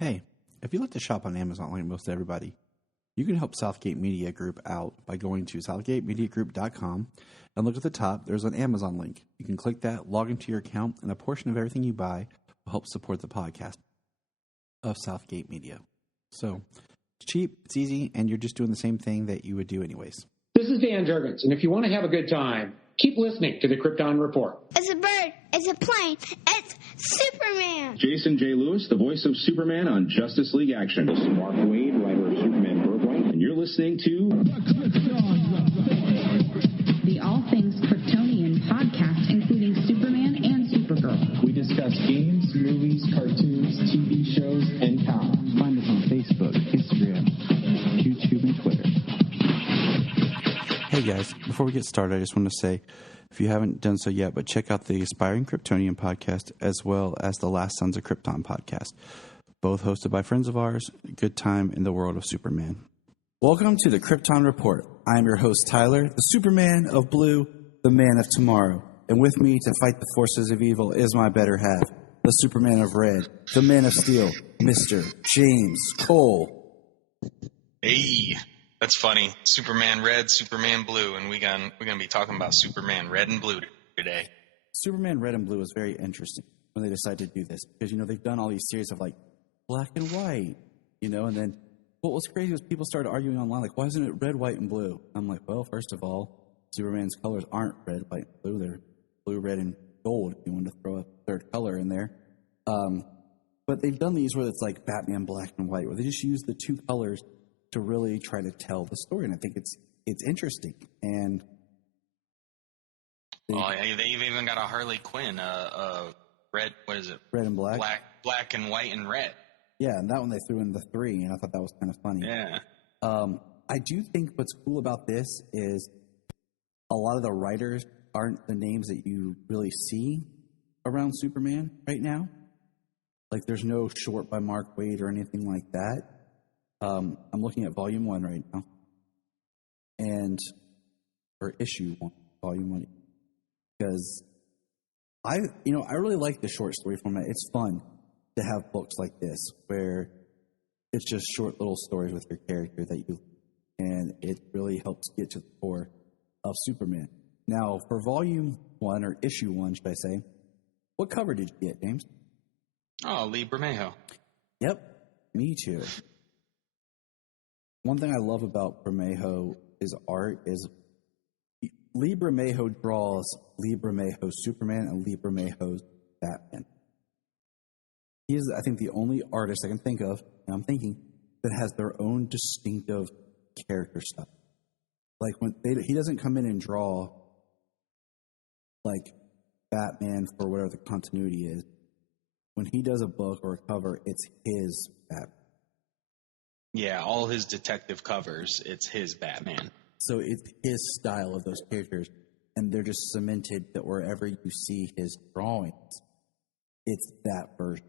Hey, if you like to shop on Amazon like most everybody, you can help Southgate Media Group out by going to southgatemediagroup.com and look at the top. There's an Amazon link. You can click that, log into your account, and a portion of everything you buy will help support the podcast of Southgate Media. So it's cheap, it's easy, and you're just doing the same thing that you would do anyways. This is Dan Jurgens, and if you want to have a good time, keep listening to the Krypton Report. It's a bird. It's a plane. It's Superman. Jason J. Lewis, the voice of Superman on Justice League Action. This is Mark Wade, writer of Superman Birthright, and you're listening to the All Things Kryptonian podcast, including Superman and Supergirl. We discuss games, movies, cartoons, TV shows, and comics. Find us on Facebook, Instagram, YouTube, and Twitter. Hey guys, before we get started, I just want to say, if you haven't done so yet, but check out the Aspiring Kryptonian podcast as well as the Last Sons of Krypton podcast, both hosted by friends of ours. Good time in the world of Superman. Welcome to the Krypton Report. I am your host, Tyler, the Superman of Blue, the man of tomorrow. And with me to fight the forces of evil is my better half, the Superman of Red, the Man of Steel, Mr. James Cole. Hey, that's funny. Superman Red, Superman Blue, and we're gonna be talking about Superman Red and Blue today. Superman Red and Blue is very interesting when they decided to do this because, they've done all these series of like black and white, and then what was crazy was people started arguing online like, why isn't it red, white, and blue? I'm like, well, first of all, Superman's colors aren't red, white, and blue. They're blue, red, and gold if you want to throw a third color in there. But they've done these where it's like Batman black and white, where they just use the two colors to really try to tell the story, and I think it's interesting. And they've even got a Harley Quinn, red. What is it? Red and black. Black and white and red. Yeah, and that one they threw in the 3, and I thought that was kind of funny. Yeah. I do think what's cool about this is a lot of the writers aren't the names that you really see around Superman right now. Like, there's no short by Mark Waid or anything like that. I'm looking at Volume 1 right now, or Issue 1, Volume 1, because I really like the short story format. It's fun to have books like this where it's just short little stories with your character and it really helps get to the core of Superman. Now, for Volume 1, or Issue 1, should I say, what cover did you get, James? Oh, Lee Bermejo. Yep, me too. One thing I love about Bermejo's art is Lee Bermejo draws Lee Bermejo's Superman and Lee Bermejo's Batman. He is, I think, the only artist I can think of, and I'm thinking, that has their own distinctive character stuff. Like, he doesn't come in and draw, like, Batman for whatever the continuity is. When he does a book or a cover, it's his Batman. Yeah, all his detective covers, it's his Batman. So it's his style of those characters, and they're just cemented that wherever you see his drawings, it's that version.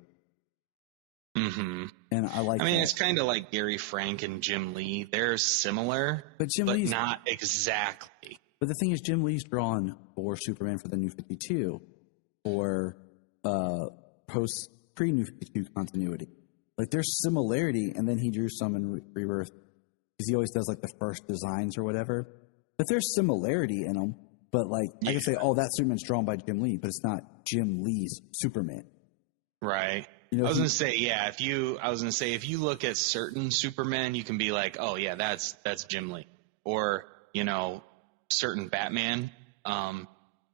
Mm-hmm. And I like. I mean, that. It's kind of like Gary Frank and Jim Lee. They're similar, but not exactly. But the thing is, Jim Lee's drawn for Superman for the New 52, or pre-New 52 continuity. Like, there's similarity, and then he drew some in Rebirth, because he always does, like, the first designs or whatever. But there's similarity in them. But, like, I can say, oh, that Superman's drawn by Jim Lee, but it's not Jim Lee's Superman. Right. I was going to say, if you look at certain Supermen, you can be like, oh, yeah, that's Jim Lee. Or, certain Batman.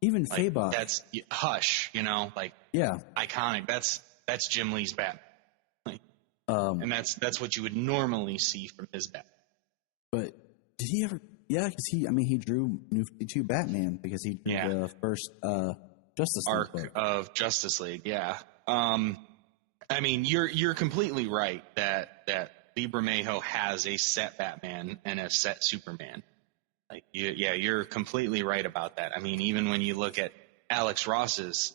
Even Fabot. That's Hush, yeah, iconic. That's Jim Lee's Batman. And that's what you would normally see from his Batman. But did he ever? Yeah, because he drew New 52 Batman because he drew the first Justice League arc of Justice League. Yeah. I mean, you're completely right that Lee Bermejo has a set Batman and a set Superman. Like, you're completely right about that. I mean, even when you look at Alex Ross's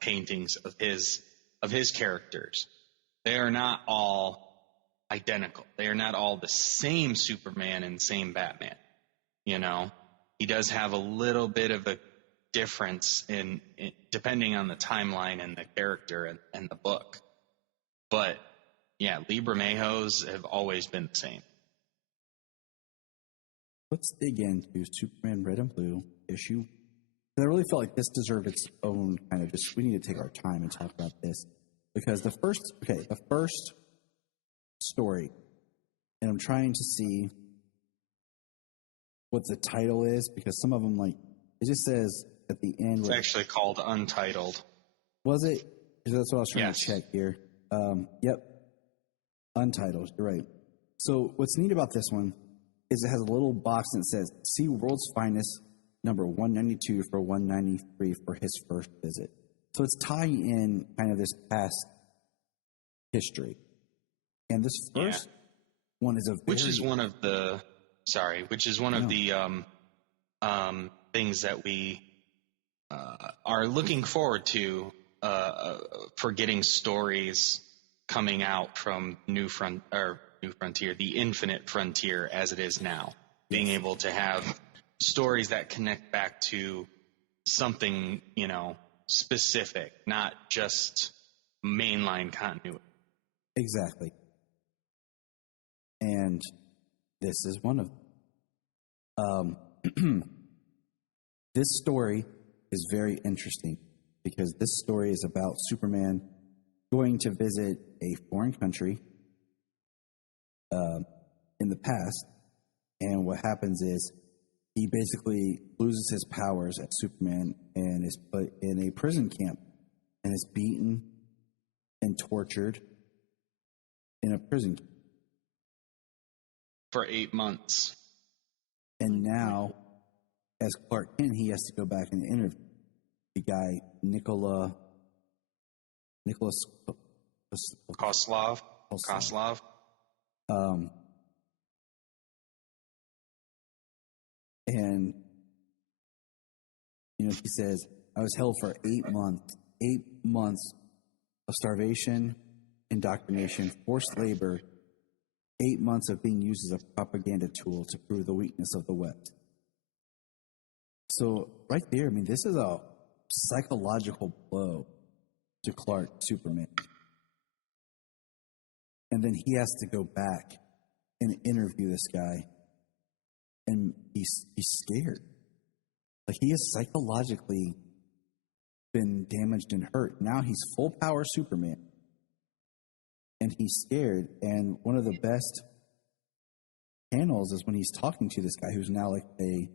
paintings of his characters, they are not all identical. They are not all the same Superman and same Batman. He does have a little bit of a difference in depending on the timeline and the character and the book. But yeah, Libra Mayhos have always been the same. Let's dig into Superman Red and Blue issue. I really felt like this deserved its own kind of we need to take our time and talk about this. Because the first story, and I'm trying to see what the title is, because some of them, like, it just says at the end. It's actually called Untitled. Was it? Because that's what I was trying Yes. to check here. Yep. Untitled, you're right. So what's neat about this one is it has a little box that says, see World's Finest, number 192 for 193 for his first visit. So it's tying in kind of this past history. And this first one is which is one of the things that we are looking forward to for getting stories coming out from New Frontier, the Infinite Frontier as it is now, being able to have stories that connect back to something, specific, not just mainline continuity. Exactly. And this is one of them. This story is very interesting because this story is about Superman going to visit a foreign country in the past, and what happens is he basically loses his powers as Superman and is put in a prison camp and is beaten and tortured in a prison camp. For 8 months. And now, as Clark Kent, he has to go back and interview the guy, Nicholas Koslov. And, he says, I was held for 8 months of starvation, indoctrination, forced labor, 8 months of being used as a propaganda tool to prove the weakness of the West. So right there, this is a psychological blow to Clark, Superman. And then he has to go back and interview this guy. And he's scared. Like, he has psychologically been damaged and hurt. Now he's full power Superman. And he's scared. And one of the best panels is when he's talking to this guy who's now like a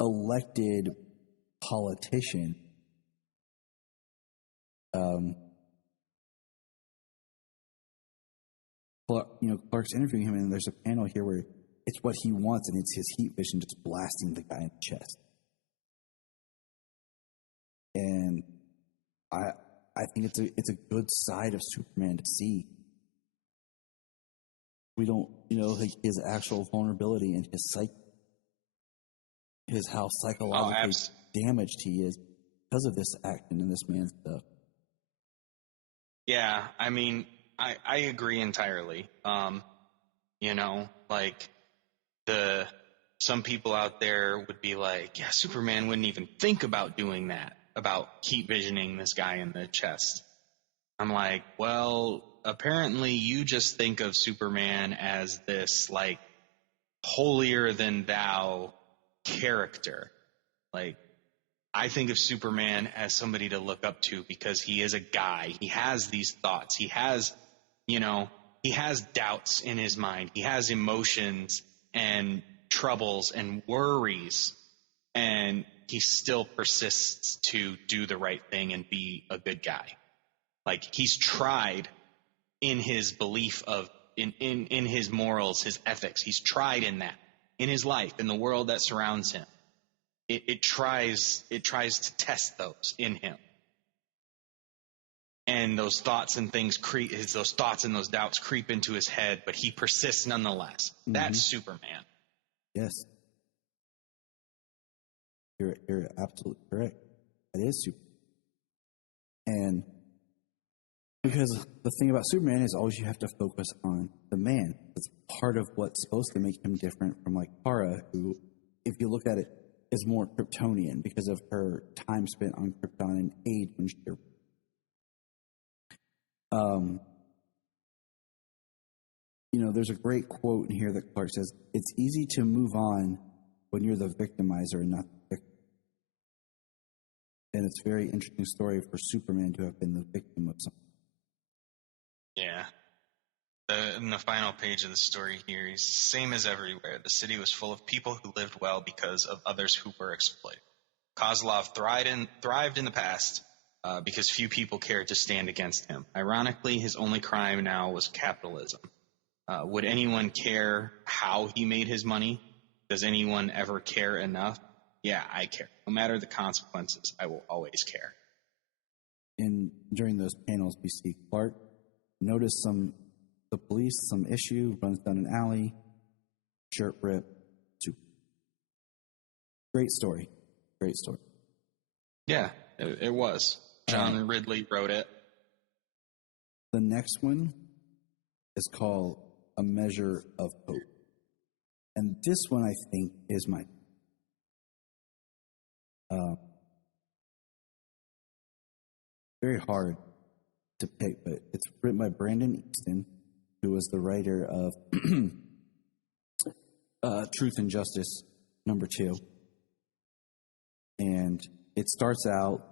elected politician. Clark's interviewing him, and there's a panel here where it's what he wants, and it's his heat vision just blasting the guy in the chest. And I think it's a good side of Superman to see. We don't, like his actual vulnerability and his how psychologically damaged he is because of this action and this man's stuff. Yeah, I agree entirely. Some people out there would be like, yeah, Superman wouldn't even think about doing that, about heat visioning this guy in the chest. I'm like, well, apparently you just think of Superman as this, like, holier than thou character. Like, I think of Superman as somebody to look up to because he is a guy. He has these thoughts. He has, he has doubts in his mind. He has emotions and troubles and worries, and he still persists to do the right thing and be a good guy. Like, he's tried in his belief of, in his morals, his ethics. He's tried in that, in his life, in the world that surrounds him. It tries to test those in him. And those thoughts and things those thoughts and those doubts creep into his head, but he persists nonetheless. Mm-hmm. That's Superman. Yes. You're absolutely correct. That is Superman. And because the thing about Superman is always you have to focus on the man. It's part of what's supposed to make him different from, like, Kara, who, if you look at it, is more Kryptonian because of her time spent on Krypton and age when she there's a great quote in here that Clark says, "It's easy to move on when you're the victimizer and not the victim." And it's a very interesting story for Superman to have been the victim of something. Yeah. In the final page of the story here, he's same as everywhere. The city was full of people who lived well because of others who were exploited. Kozlov thrived in the past because few people cared to stand against him. Ironically, his only crime now was capitalism. Would anyone care how he made his money? Does anyone ever care enough? Yeah, I care. No matter the consequences, I will always care. And during those panels, we see Clark notice the police, some issue, runs down an alley, shirt rip, Great story. Great story. Yeah, it was. John Ridley wrote it. The next one is called A Measure of Hope. And this one, I think, is my... very hard to pick, but it's written by Brandon Easton, who was the writer of Truth and Justice #2. And it starts out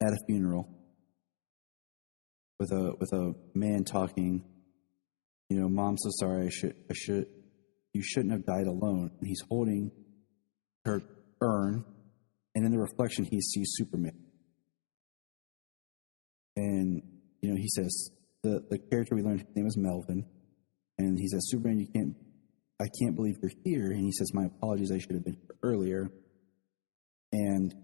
at a funeral with a man talking, "Mom, so sorry, you shouldn't have died alone." And he's holding her urn, and in the reflection he sees Superman. And he says the character we learned, his name is Melvin, and he says, "Superman, I can't believe you're here." And he says, "My apologies, I should have been here earlier." And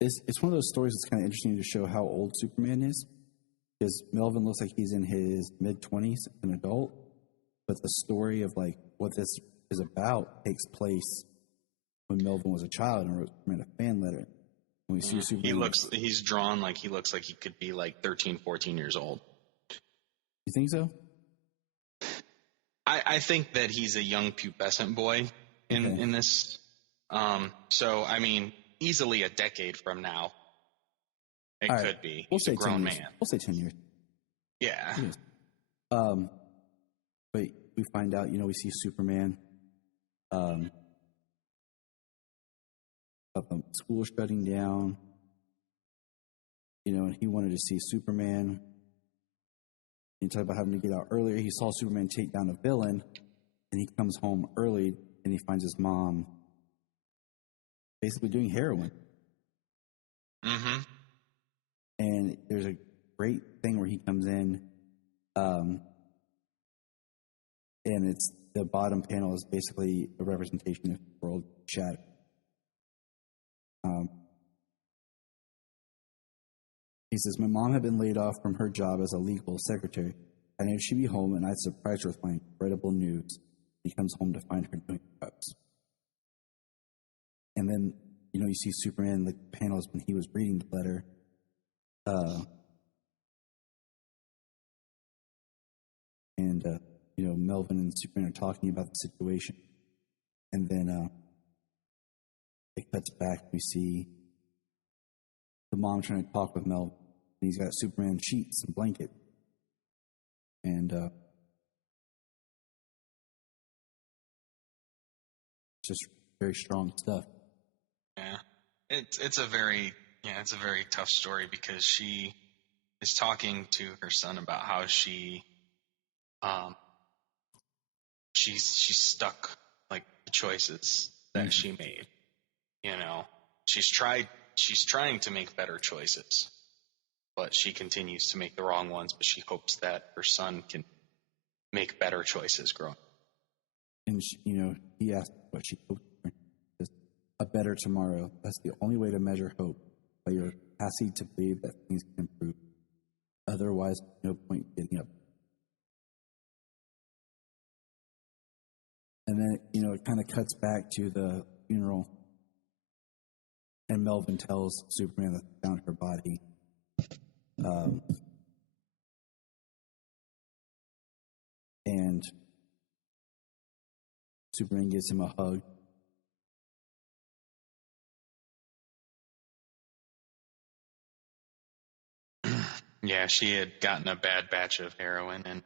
it's one of those stories that's kind of interesting to show how old Superman is, because Melvin looks like he's in his mid-20s, an adult, but the story of like what this is about takes place when Melvin was a child and wrote Superman a fan letter. When we see Superman, he's drawn like he looks like he could be like 13, 14 years old. You think so? I think that he's a young pubescent boy in this. So, I mean, easily a decade from now, it could be. We'll say a grown 10 years. man. We'll say 10 years. Yeah. But we find out, we see Superman, about the school shutting down, and he wanted to see Superman. He talked about having to get out earlier. He saw Superman take down a villain, and he comes home early, and he finds his mom basically doing heroin. Mm-hmm. And there's a great thing where he comes in, and it's the bottom panel is basically a representation of the world shattered. He says, "My mom had been laid off from her job as a legal secretary. I knew she'd be home, and I'd surprise her with my incredible news." He comes home to find her doing drugs. And then, you see Superman in the panels when he was reading the letter. Melvin and Superman are talking about the situation. And then it cuts back. We see the mom trying to talk with Melvin. And he's got Superman sheets and blanket. And just very strong stuff. Yeah. It's a very tough story because she is talking to her son about how she's stuck like the choices that she made. She's trying to make better choices, but she continues to make the wrong ones, but she hopes that her son can make better choices growing. And he asked what she hoped for. A better tomorrow. That's the only way to measure hope, by your capacity to believe that things can improve. Otherwise, no point getting up. And then, it kind of cuts back to the funeral. And Melvin tells Superman that they found her body. And Superman gives him a hug. Yeah, she had gotten a bad batch of heroin,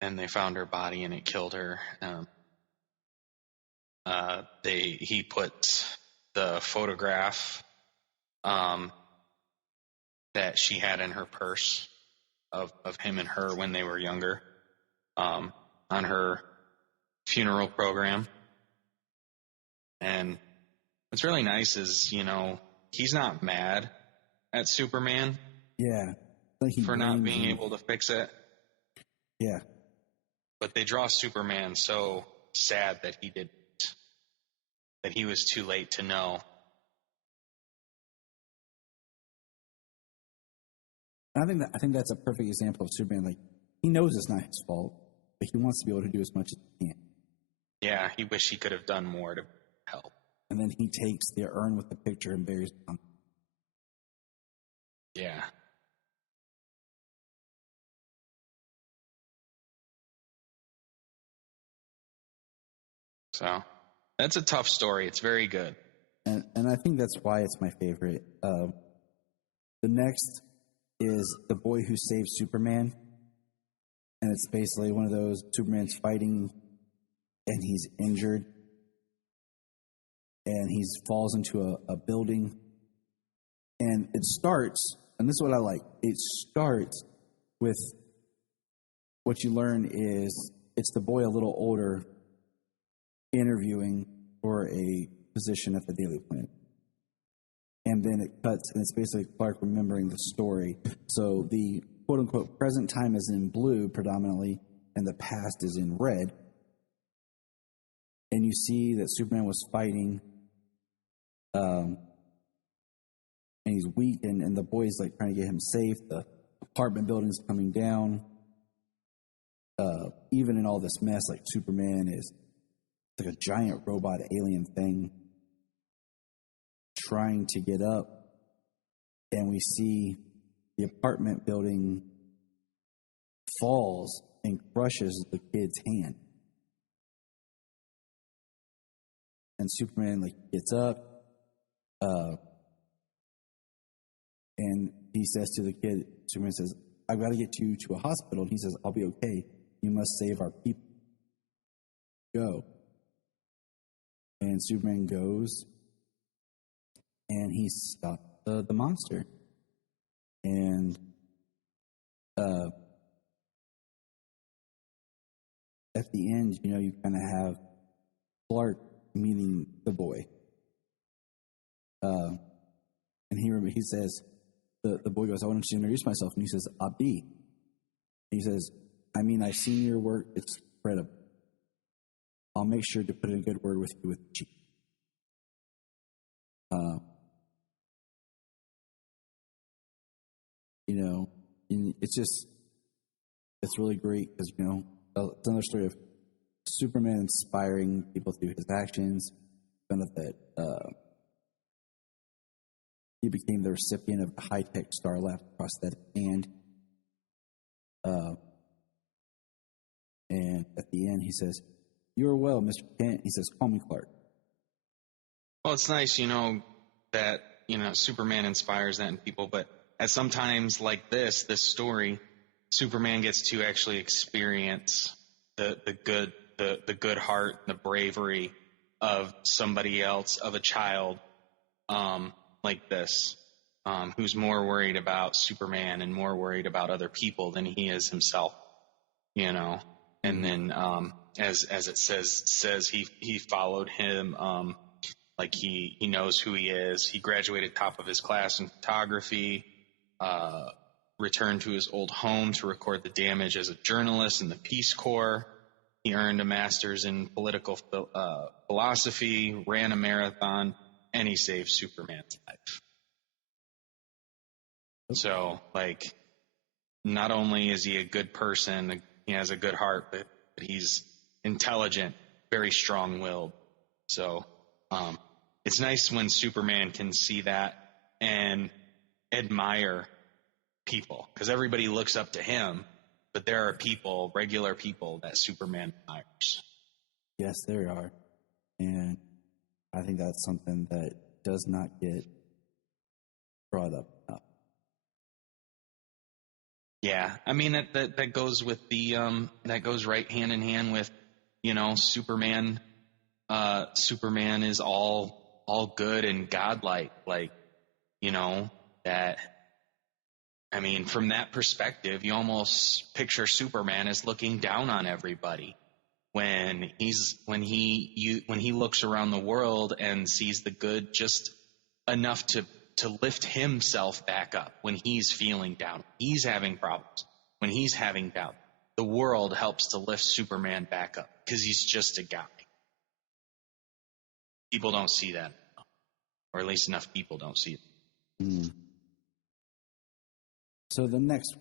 and they found her body, and it killed her. He put the photograph that she had in her purse of him and her when they were younger on her funeral program. And what's really nice is, he's not mad at Superman for not being able to fix it. Yeah. But they draw Superman so sad that he was too late to know. I think that's a perfect example of Superman. Like, he knows it's not his fault, but he wants to be able to do as much as he can. Yeah, he wished he could have done more to help. And then he takes the urn with the picture and buries it. Yeah. So, that's a tough story. It's very good. And I think that's why it's my favorite. The next is The Boy Who Saved Superman. And it's basically one of those, Superman's fighting and he's injured. And he falls into a building. And it starts, and this is what I like, it starts with what you learn is it's the boy a little older interviewing for a position at the Daily Planet. And then it cuts, and it's basically Clark remembering the story. So the quote-unquote present time is in blue predominantly, and the past is in red. And you see that Superman was fighting, and he's weak, and the boy's like trying to get him safe. The apartment building's coming down. Even in all this mess, like Superman is like a giant robot alien thing trying to get up, and we see the apartment building falls and crushes the kid's hand. And Superman gets up, and he says to the kid, Superman says, "I've got to get you to a hospital." And he says, "I'll be okay. You must save our people. Go." And Superman goes, and he stops the monster. And at the end, you kind of have Clark meeting the boy. And he says, the boy goes, "I want to introduce myself." And he says, "Abdi." He says, "I've seen your work. It's incredible. I'll make sure to put in a good word with you with the chief." And it's really great because, it's another story of Superman inspiring people through his actions. Found out that he became the recipient of the high-tech Starlap prosthetic hand. And at the end, he says, "You are well, Mr. Kent." He says, "Call me Clark." Well, it's nice, that, Superman inspires that in people, but at some times like this story, Superman gets to actually experience the good heart, the bravery of somebody else, of a child, like this, who's more worried about Superman and more worried about other people than he is himself, And then, as it says he followed him, he knows who he is. He graduated top of his class in photography, returned to his old home to record the damage as a journalist in the Peace Corps. He earned a master's in political philosophy, ran a marathon, and he saved Superman's life. So, not only is he a good person, he has a good heart, but he's intelligent, very strong-willed. So, it's nice when Superman can see that and admire people, because everybody looks up to him, but there are people, regular people, that Superman admires. Yes, there are. And I think that's something that does not get brought up enough. Yeah, I mean that goes with the that goes right hand in hand with, you know, Superman. Superman is all good and godlike, like, you know, that. I mean, from that perspective, you almost picture Superman as looking down on everybody when he looks around the world and sees the good just enough to lift himself back up when he's feeling down. He's having problems. When he's having doubt, the world helps to lift Superman back up because he's just a guy. People don't see that, or at least enough people don't see it. Mm. So the next,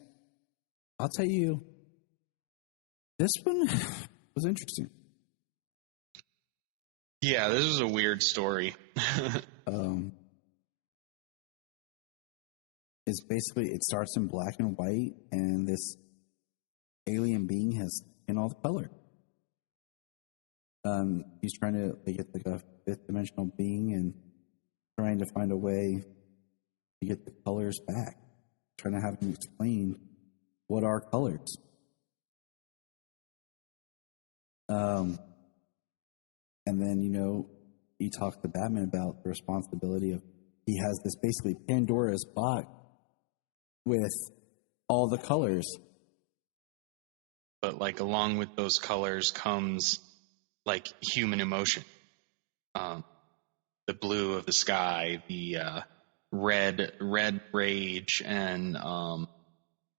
I'll tell you, this one was interesting. Yeah, this was a weird story. It's basically, it starts in black and white, and this alien being has in all the color. He's trying to get like a fifth dimensional being and trying to find a way to get the colors back. Trying to have him explain what are colors. And then, you know, he talks to Batman about the responsibility of, he has this basically Pandora's box with all the colors. But like along with those colors comes like human emotion. The blue of the sky, the red rage, and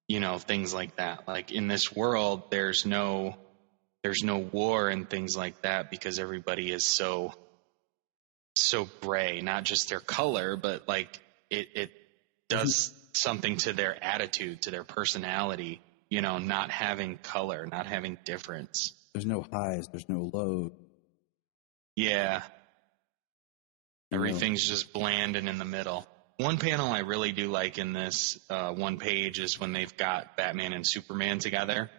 you know, things like that. Like in this world, there's no war and things like that because everybody is so gray. Not just their color, but like it does something to their attitude, to their personality. You know, not having color, not having difference. There's no highs, there's no lows. Yeah. Everything's just bland and in the middle. One panel I really do like in this one page is when they've got Batman and Superman together,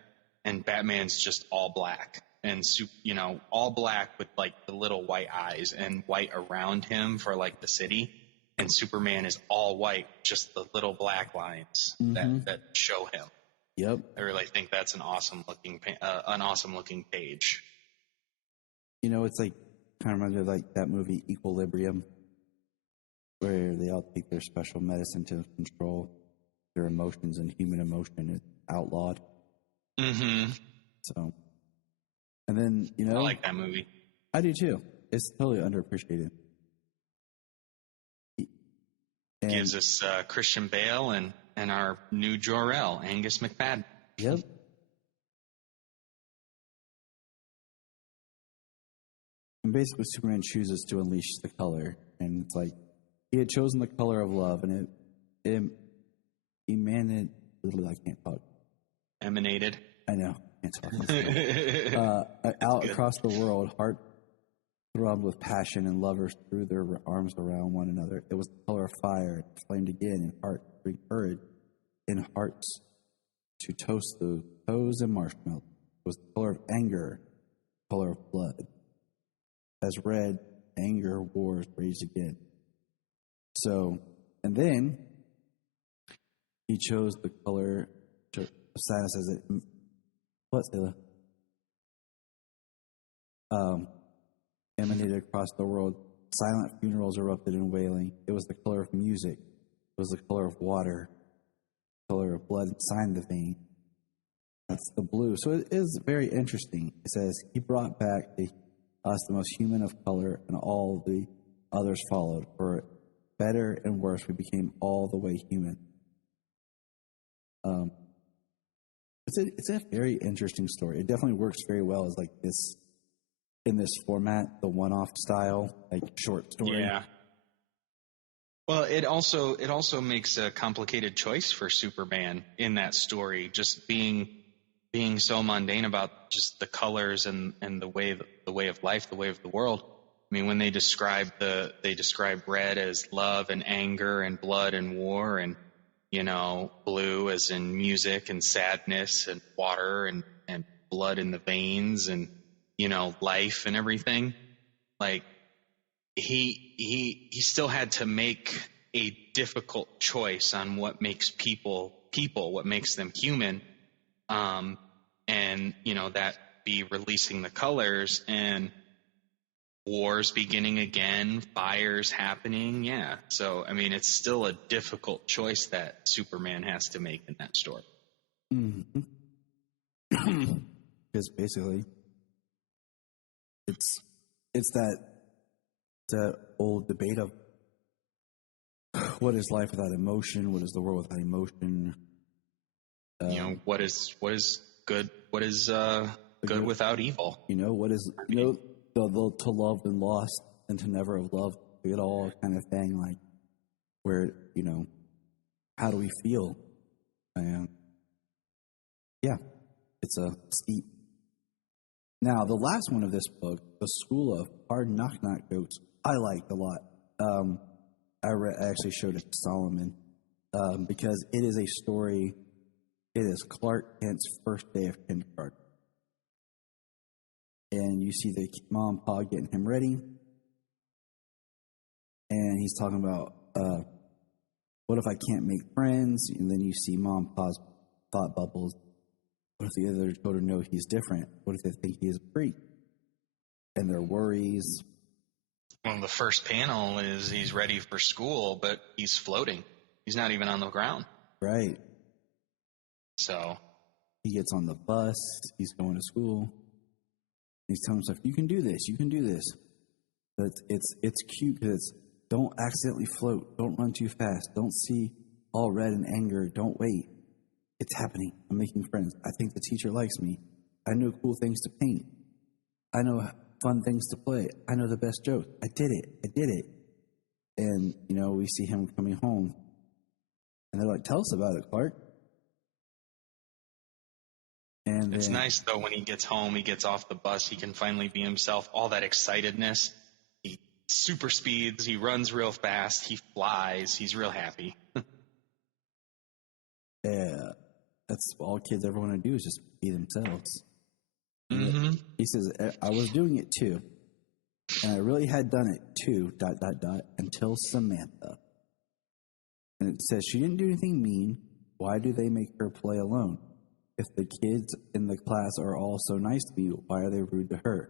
and Batman's just all black and you know, all black with like the little white eyes and white around him for like the city, and Superman is all white, just the little black lines that show him. Yep. I really think that's an awesome looking page. You know, it's like kind of reminds me of like that movie Equilibrium, where they all take their special medicine to control their emotions, and human emotion is outlawed. Mm-hmm. So, and then, you know, I like that movie. I do too. It's totally underappreciated. And gives us Christian Bale and our new Jor-El, Angus McFadden. Yep. And basically, Superman chooses to unleash the color, and it's like he had chosen the color of love, and it emanated. I can't talk. Emanated. I know. Can't talk. Out across the world, heart throbbed with passion, and lovers threw their arms around one another. It was the color of fire. It flamed again, and heart bring courage in hearts to toast the toes and marshmallows. It was the color of anger, the color of blood. As red, anger, wars raged again. So, and then he chose the color of sadness as it. What, Sayla? Emanated across the world. Silent funerals erupted in wailing. It was the color of music. It was the color of water. The color of blood signed the vein. That's the blue. So it is very interesting. It says, he brought back us the most human of color, and all the others followed. For better and worse, we became all the way human. It's a very interesting story. It definitely works very well as like this, in this format, the one-off style, like short story. Yeah. Well, it also makes a complicated choice for Superman in that story, just being so mundane about just the colors and the way of life, the way of the world. I mean, when they describe red as love and anger and blood and war, and you know, blue as in music and sadness and water and blood in the veins and, you know, life and everything. Like he still had to make a difficult choice on what makes people people, what makes them human. And, you know, that be releasing the colors and wars beginning again, fires happening. Yeah. So, I mean, it's still a difficult choice that Superman has to make in that story. Mm-hmm. Because basically, it's that old debate of what is life without emotion? What is the world without emotion? You know, what is good? What is good without evil? You know, what is the to love and lost and to never have loved it all kind of thing, like where, you know, how do we feel? And yeah, it's a steep. Now, the last one of this book, The School of Hard Knock Goats, I liked a lot. I actually showed it to Solomon because it is a story. It is Clark Kent's first day of kindergarten. And you see the mom and pa getting him ready. And he's talking about, what if I can't make friends? And then you see mom and pa's thought bubbles. What if the other children know he's different? What if they think he is a freak? And their worries. Well, the first panel is he's ready for school, but he's floating. He's not even on the ground. Right. So he gets on the bus. He's going to school. He's telling himself, "You can do this. You can do this." But it's cute because don't accidentally float. Don't run too fast. Don't see all red and anger. Don't wait. It's happening. I'm making friends. I think the teacher likes me. I know cool things to paint. I know fun things to play. I know the best jokes. I did it. And, you know, we see him coming home. And they're like, "Tell us about it, Clark." And it's nice, though, when he gets home, he gets off the bus, he can finally be himself. All that excitedness. He super speeds. He runs real fast. He flies. He's real happy. Yeah. That's all kids ever want to do is just be themselves. Mm-hmm. He says, "I was doing it too. And I really had done it too, ... until Samantha." And it says, "She didn't do anything mean. Why do they make her play alone? If the kids in the class are all so nice to me, why are they rude to her?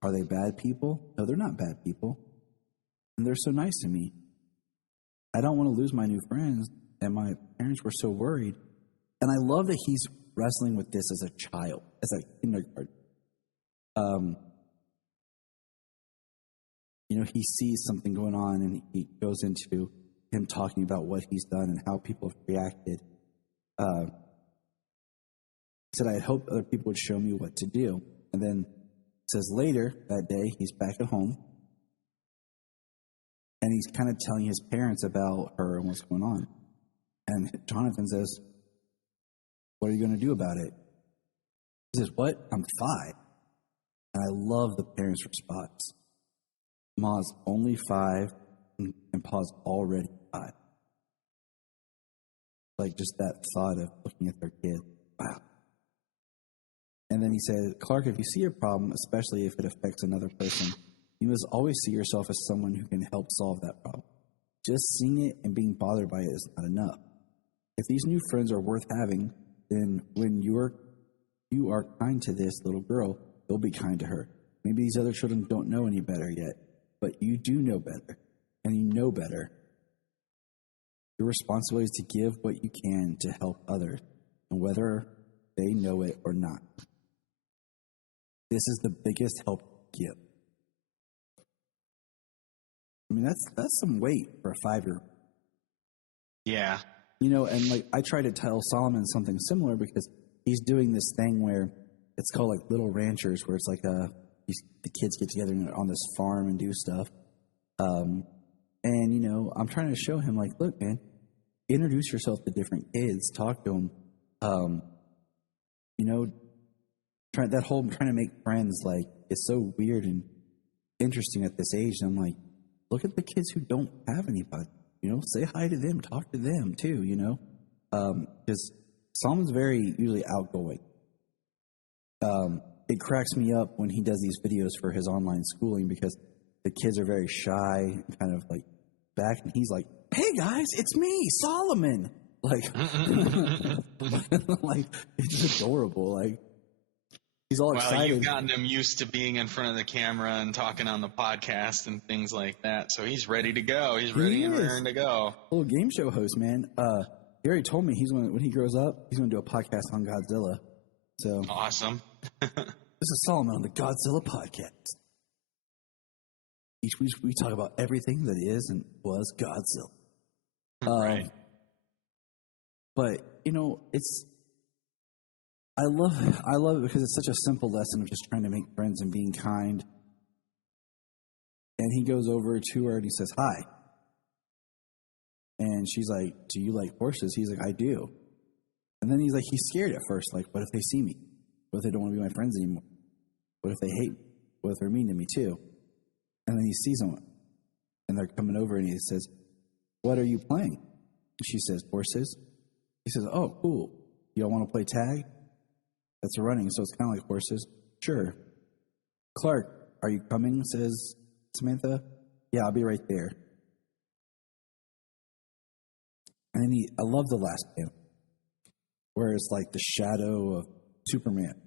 Are they bad people? No, they're not bad people. And they're so nice to me. I don't want to lose my new friends, and my parents were so worried." And I love that he's wrestling with this as a child, as a kindergarten. You know, he sees something going on, and he goes into him talking about what he's done and how people have reacted. He said, "I had hoped other people would show me what to do." And then it says later that day, he's back at home, and he's kind of telling his parents about her and what's going on. And Jonathan says, "What are you going to do about it?" He says, "What? I'm 5. And I love the parents' response. Ma's only 5, and Pa's already 5. Like just that thought of looking at their kid. Wow. And then he said, "Clark, if you see a problem, especially if it affects another person, you must always see yourself as someone who can help solve that problem. Just seeing it and being bothered by it is not enough. If these new friends are worth having, then when you are kind to this little girl, you'll be kind to her. Maybe these other children don't know any better yet, but you do know better, and you know better. Your responsibility is to give what you can to help others, and whether they know it or not. This is the biggest help you give." I mean, that's some weight for a 5-year-old. Yeah. You know, and like I try to tell Solomon something similar because he's doing this thing where it's called like Little Ranchers, where it's like the kids get together on this farm and do stuff. And, you know, I'm trying to show him like, look, man, introduce yourself to different kids, talk to them. You know, trying to make friends, like, it's so weird and interesting at this age. And I'm like, look at the kids who don't have anybody. You know, say hi to them, talk to them too, you know, because Solomon's very usually outgoing. It cracks me up when he does these videos for his online schooling because the kids are very shy and kind of like back, and he's like, "Hey guys, it's me, Solomon. Like, like it's just adorable. Like, he's all Well, excited. you've gotten him used to being in front of the camera and talking on the podcast and things like that. So he's ready to go. He's ready and raring to go. Little game show host, man. He already told me when he grows up, he's going to do a podcast on Godzilla. So Awesome. this is Solomon on the Godzilla podcast. Each week we talk about everything that is and was Godzilla. Right. But I love it because it's such a simple lesson of just trying to make friends and being kind. And he goes over to her and he says, "Hi." And she's like, "Do you like horses?" He's like, "I do." And then he's scared at first. Like, what if they see me? What if they don't want to be my friends anymore? What if they hate me? What if they're mean to me too? And then he sees them and they're coming over and he says, "What are you playing?" And she says, "Horses." He says, "Oh, cool. Y'all want to play tag? That's running, so it's kind of like horses." "Sure." "Clark, are you coming?" says Samantha. "Yeah, I'll be right there." And then I love the last panel, where it's like the shadow of Superman,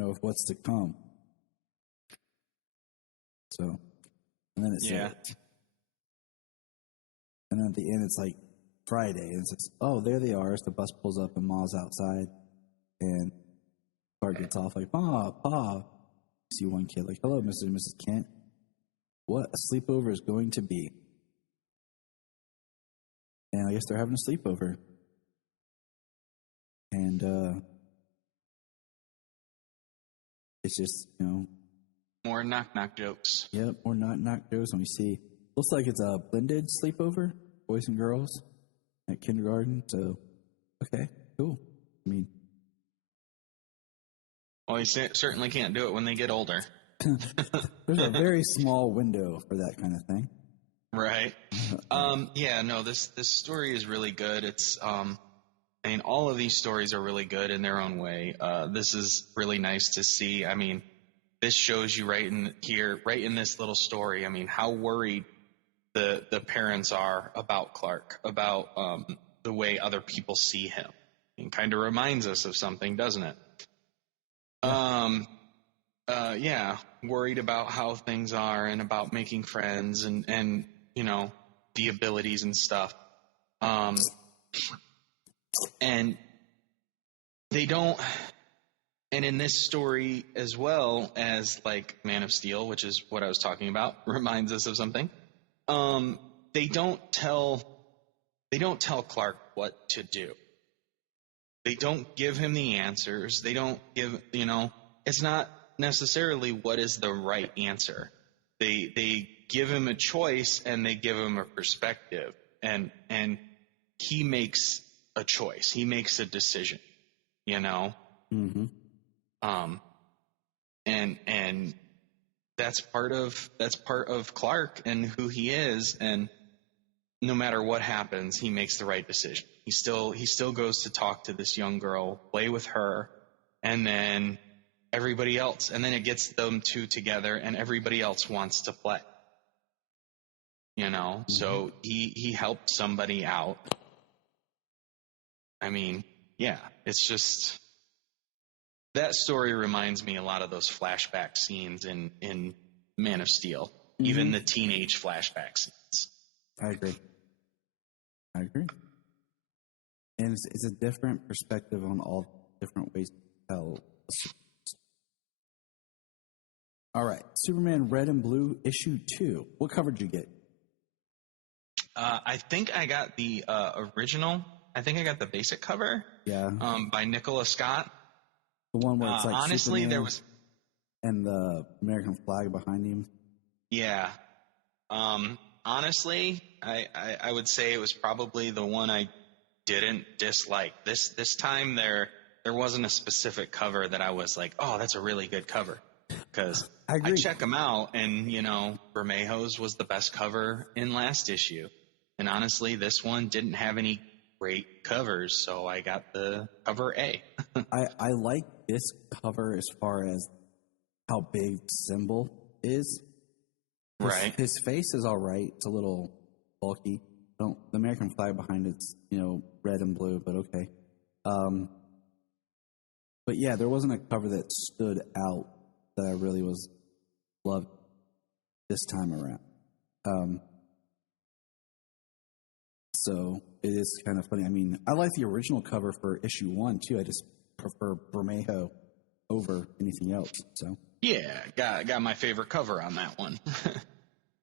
of what's to come. So, and then it's and then at the end it's like Friday, and it's "Oh, there they are." As the bus pulls up and Ma's outside, and Clark gets off like, "Pa, Pa." See one kid like, "Hello, Mr. and Mrs. Kent. What a sleepover is going to be." And I guess they're having a sleepover. And it's just, More knock-knock jokes. Yep, more knock-knock jokes. And we see, looks like it's a blended sleepover, boys and girls at kindergarten. So, okay, cool. I mean, Well, you certainly can't do it when they get older. there's a very small window for that kind of thing. Right. This story is really good. It's, all of these stories are really good in their own way. This is really nice to see. I mean, this shows you right in this little story, how worried the parents are about Clark, about the way other people see him. It kind of reminds us of something, doesn't it? Worried about how things are and about making friends and the abilities and stuff. And they don't, and in this story as well as like Man of Steel, which is what I was talking about, reminds us of something. They don't tell Clark what to do. They don't give him the answers. They don't give, it's not necessarily what is the right answer. They give him a choice and they give him a perspective, and he makes a choice. He makes a decision, Mm-hmm. And that's part of Clark and who he is, and no matter what happens, he makes the right decision. He still goes to talk to this young girl, play with her, and then everybody else, and then it gets them two together, and everybody else wants to play. Mm-hmm. So he helped somebody out. It's just, that story reminds me a lot of those flashback scenes in Man of Steel, mm-hmm. even the teenage flashback scenes. I agree. And it's a different perspective on all different ways to tell a story. All right, Superman Red and Blue issue 2. What cover did you get? I think I got the original. I think I got the basic cover. Yeah. By Nicola Scott. The one where it's like honestly, Superman there was, and the American flag behind him. Yeah. Honestly, I would say it was probably the one I didn't dislike. This time there wasn't a specific cover that I was like, oh, that's a really good cover. Because I check them out, and, Bermejo's was the best cover in last issue. And honestly, this one didn't have any great covers, so I got the cover A. I like this cover as far as how big Symbol is. Right. His face is all right. It's a little bulky. The American flag behind it's, red and blue, but okay. But yeah, there wasn't a cover that stood out that I really loved this time around. So it is kind of funny. I mean, I like the original cover for issue 1 too. I just prefer Bermejo over anything else. So yeah, got my favorite cover on that one.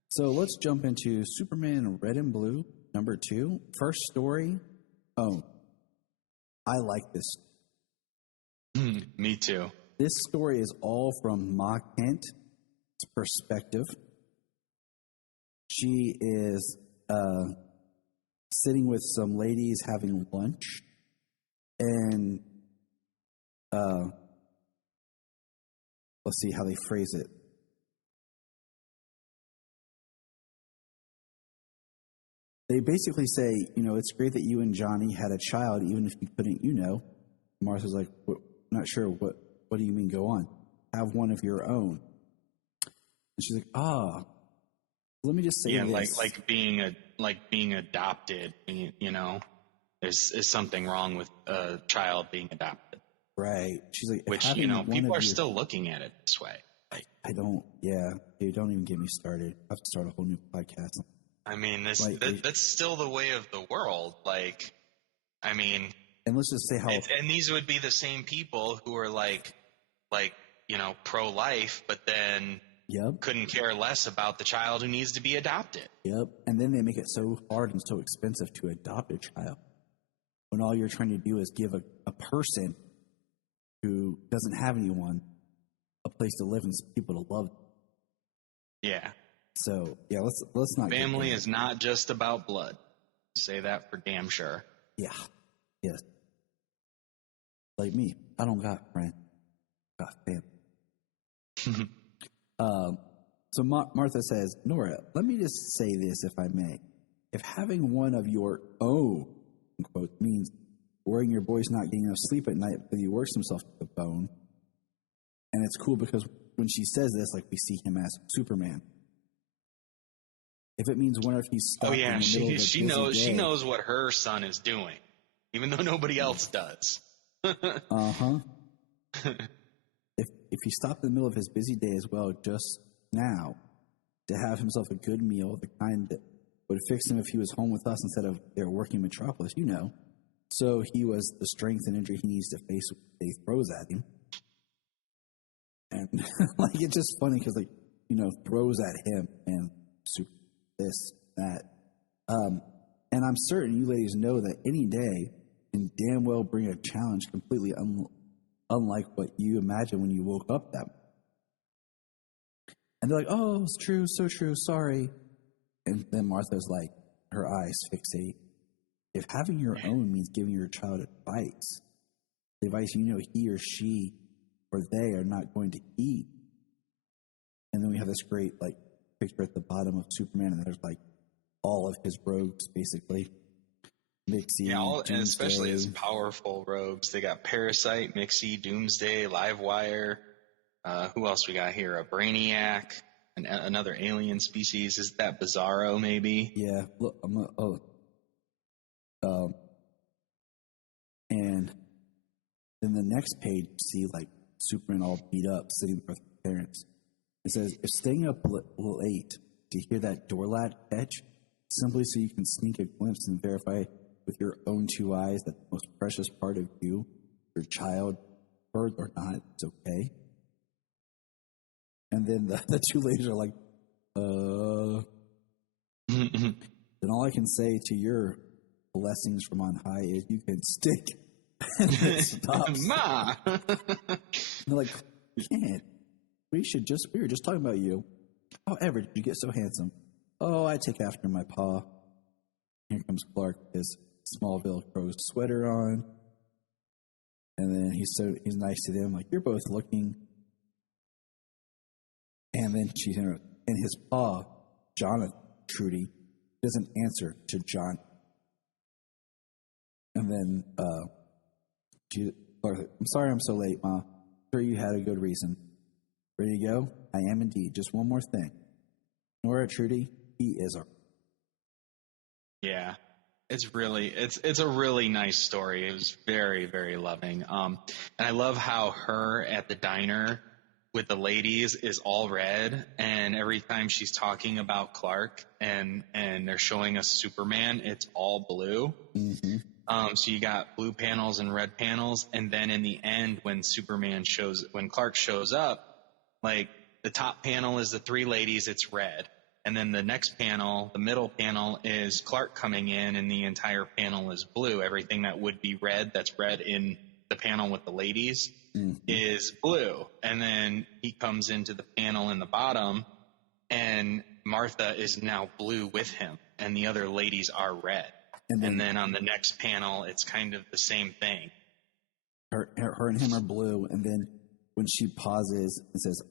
So let's jump into Superman Red and Blue number 2. First story. Oh, I like this. Me too. This story is all from Ma Kent's perspective. She is sitting with some ladies having lunch, and let's see how they phrase it. They basically say, it's great that you and Johnny had a child, even if you couldn't, Martha's like, not sure, what do you mean, go on? Have one of your own. And she's like, let me just say this. like being adopted, there's something wrong with a child being adopted. Right. She's like, which, people are still looking at it this way. I don't, dude, don't even get me started. I have to start a whole new podcast. I mean, that's still the way of the world. And let's just say how. And these would be the same people who are pro-life, but then couldn't care less about the child who needs to be adopted. Yep. And then they make it so hard and so expensive to adopt a child, when all you're trying to do is give a person who doesn't have anyone a place to live and some people to love. Yeah. So yeah, let's not. Family is not just about blood. Say that for damn sure. Yeah. Yes. Like me, I don't got friends. I got family. So Martha says, Nora, let me just say this, if I may. If having one of your own, quote, means worrying your boy's not getting enough sleep at night because he works himself to the bone, and it's cool because when she says this, we see him as Superman. If it means wonder if he's stuck in the middle of a busy day, she knows what her son is doing, even though nobody else does. If he stopped in the middle of his busy day as well, just now, to have himself a good meal, the kind that would fix him if he was home with us instead of there working Metropolis, So he was the strength and injury he needs to face what they throws at him. And it's just funny because throws at him and super this, that. And I'm certain you ladies know that any day can damn well bring a challenge completely unlike what you imagined when you woke up that morning. And they're like, oh, it's true, so true, sorry. And then Martha's like, her eyes fixate. If having your own means giving your child advice, the advice he or she or they are not going to eat. And then we have this great picture at the bottom of Superman, and there's all of his rogues basically. Mixie, and especially his powerful rogues. They got Parasite, Mixie, Doomsday, Livewire. Who else we got here? A Brainiac, another alien species. Is that Bizarro maybe? Yeah. Look, and then the next page, you see Superman all beat up, sitting with his parents. It says, if staying up late to hear that door latch catch, simply so you can sneak a glimpse and verify with your own 2 eyes that the most precious part of you, your child, bird or not, it's okay. And then the 2 ladies are like, Then all I can say to your blessings from on high is you can stick. And it stops. Ma! They're like, we can't. We were just talking about you. However, did you get so handsome? Oh, I take after my pa. Here comes Clark with his Smallville Crows sweater on. And then he's nice to them, you're both looking. And then and his pa, Jonathan Trudy, doesn't answer to John. And then Clark's like, I'm sorry I'm so late, Ma. Sure you had a good reason. Ready to go? I am indeed. Just one more thing. Nora Trudy, he is our Yeah. It's a really nice story. It was very, very loving. And I love how her at the diner with the ladies is all red, and every time she's talking about Clark and they're showing us Superman, it's all blue. Mm-hmm. So you got blue panels and red panels, and then in the end, when Clark shows up, like the top panel is the three ladies, it's red. And then the next panel, the middle panel, is Clark coming in, and the entire panel is blue. Everything that would be red, that's red in the panel with the ladies, is blue. And then he comes into the panel in the bottom, and Martha is now blue with him, and the other ladies are red. And then on the next panel, it's kind of the same thing. Her and him are blue, and then when she pauses and says,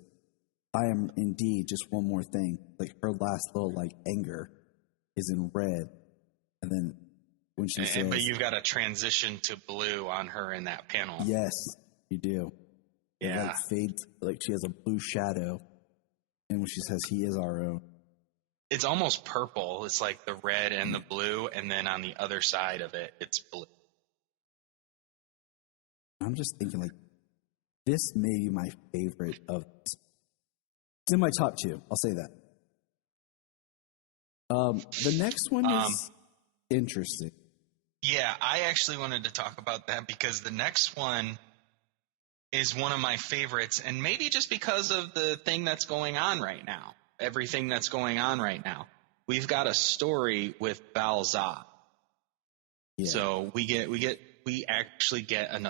"I am indeed just one more thing," like her last little like anger is in red, and then when she says, but you've got a transition to blue on her in that panel. Yes, you do. Yeah. It like fades, like she has a blue shadow, and when she says, "He is our own," it's almost purple. It's like the red and the blue, and then on the other side of it, it's blue. I'm just thinking, like, this may be my favorite of. It's in my top 2. I'll say that. The next one is interesting. Yeah, I actually wanted to talk about that because the next one is one of my favorites, and maybe just because of the thing that's going on right now, everything that's going on right now. We've got a story with Val Zod. Yeah. So we actually get a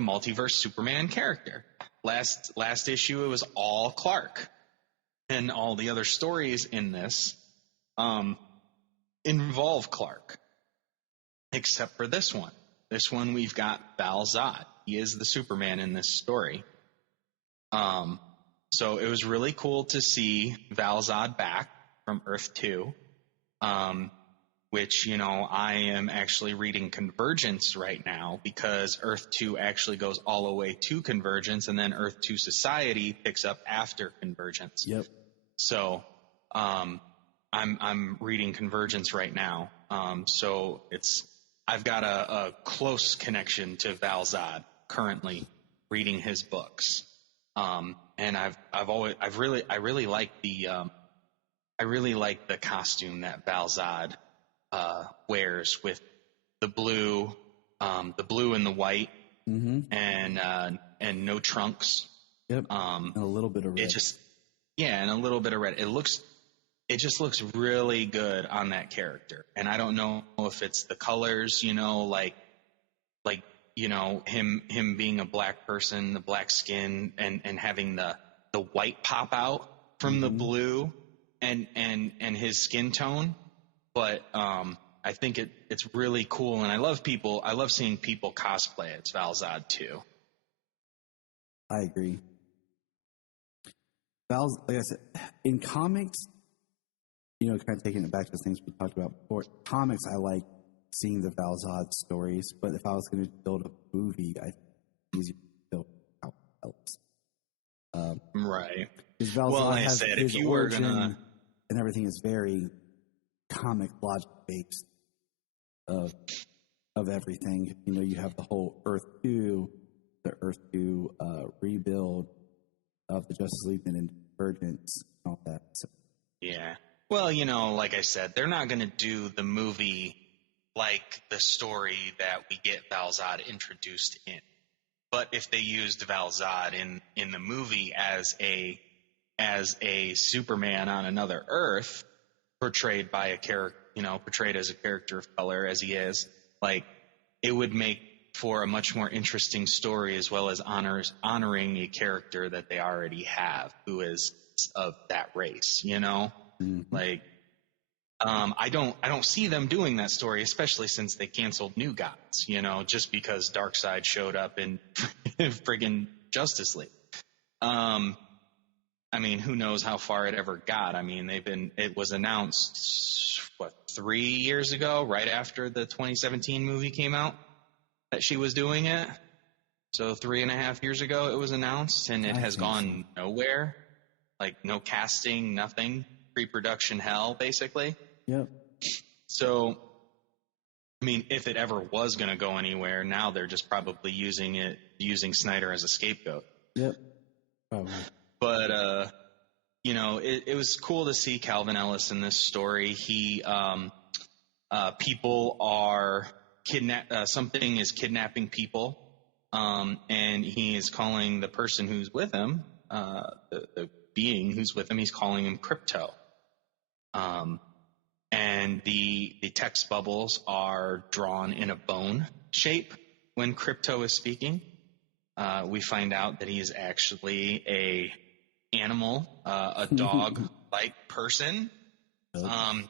multiverse Superman character. Last issue, it was all Clark, and all the other stories in this involve Clark, except for this one. This one, we've got Val Zod. He is the Superman in this story. So it was really cool to see Val Zod back from Earth 2, which, I am actually reading Convergence right now because Earth 2 actually goes all the way to Convergence, and then Earth 2 Society picks up after Convergence. Yep. So I'm reading Convergence right now. So I've got a close connection to Val Zod currently reading his books. And I really like the costume that Val Zod wears with the blue and the white, and no trunks. Yep. And a little bit of red. And a little bit of red. It just looks really good on that character. And I don't know if it's the colors, him being a black person, the black skin, and having the white pop out from the blue and his skin tone. But I think it's really cool, and I love seeing people cosplay as Val Zod too. I agree. Like I said, in comics, kind of taking it back to the things we talked about before, comics, I like seeing the Val Zod stories, but if I was going to build a movie, I think it's easier to build out else. Right. Val Zod like I has said, his if you were origin, gonna, and everything is very comic logic based of everything. You have the whole Earth 2, the Earth 2 rebuild of the Justice League and Convergence and all that. So. Yeah. Well, like I said, they're not going to do the movie like the story that we get Val Zod introduced in. But if they used Val Zod in the movie as a Superman on another Earth, portrayed by portrayed as a character of color as he is, like, it would make for a much more interesting story, as well as honoring a character that they already have who is of that race, Like, I don't see them doing that story, especially since they canceled New Gods, just because Darkseid showed up in friggin' Justice League. Who knows how far it ever got? It was announced, 3 years ago, right after the 2017 movie came out, that she was doing it. So 3.5 years ago it was announced, and it has gone nowhere. Like, no casting, nothing. Pre-production hell, basically. Yep. So, I mean, if it ever was going to go anywhere, now they're just probably using Snyder as a scapegoat. Yep. Probably. But, it was cool to see Calvin Ellis in this story. People are something is kidnapping people, and he is calling the person who's with him, the being who's with him, he's calling him Crypto. And the text bubbles are drawn in a bone shape when Crypto is speaking. We find out that he is actually a animal, a dog-like person.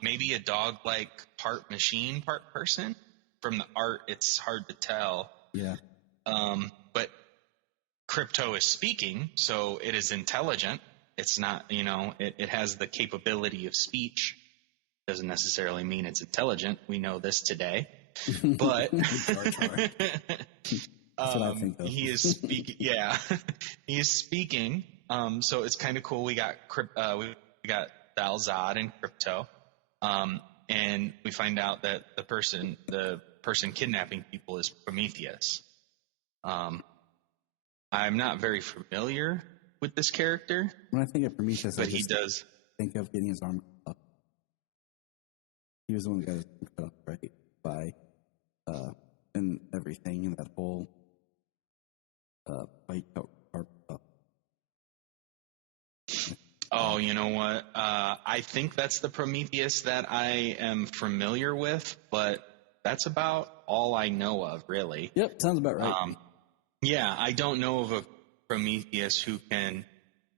Maybe a dog-like part machine, part person. From the art, it's hard to tell. Yeah. But Crypto is speaking, so it is intelligent. It's not, it has the capability of speech. Doesn't necessarily mean it's intelligent. We know this today. But That's what I think of. he is speaking. Yeah, he is speaking. So it's kind of cool. We got Val-Zod and Crypto, and we find out that the person kidnapping people is Prometheus. I'm not very familiar with this character. When I think of Prometheus, but he does think of getting his arm cut off. He was the one who got his arm cut off, right? By and everything in that whole fight. Oh, you know what? I think that's the Prometheus that I am familiar with, but that's about all I know of, really. Yep, sounds about right. Yeah, I don't know of a Prometheus who can